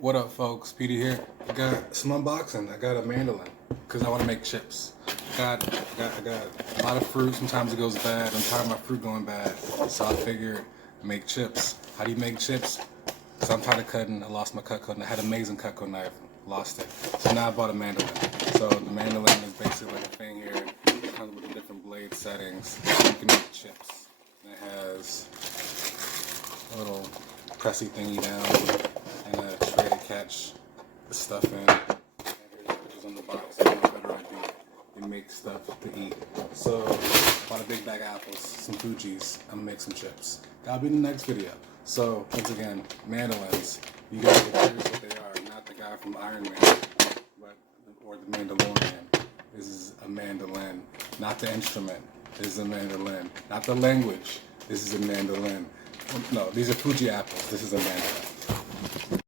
What up, folks? Petey here. I got some unboxing. I got a mandolin because I want to make chips. I got a lot of fruit. Sometimes it goes bad. I'm tired of my fruit going bad, so I figured make chips. How do you make chips? So I'm tired of cutting. I lost my Cutco. I had an amazing Cutco knife. Lost it. So now I bought a mandolin. So the mandolin is basically like a thing here. It comes with the different blade settings. You can make chips. And it has a little pressy thingy down and a tray to catch the stuff in. And here's the pictures on the box. So you have a better idea. You make stuff to eat. So bought a big bag of apples, some Fuji's. I'm gonna make some chips. That'll be in the next video. So once again, mandolins. You guys are curious what they are. Not the guy from Iron Man, or the Mandalorian. This is a mandolin. Not the instrument. This is a mandolin. Not the language. This is a mandolin. No, these are Fuji apples. This is a mandolin.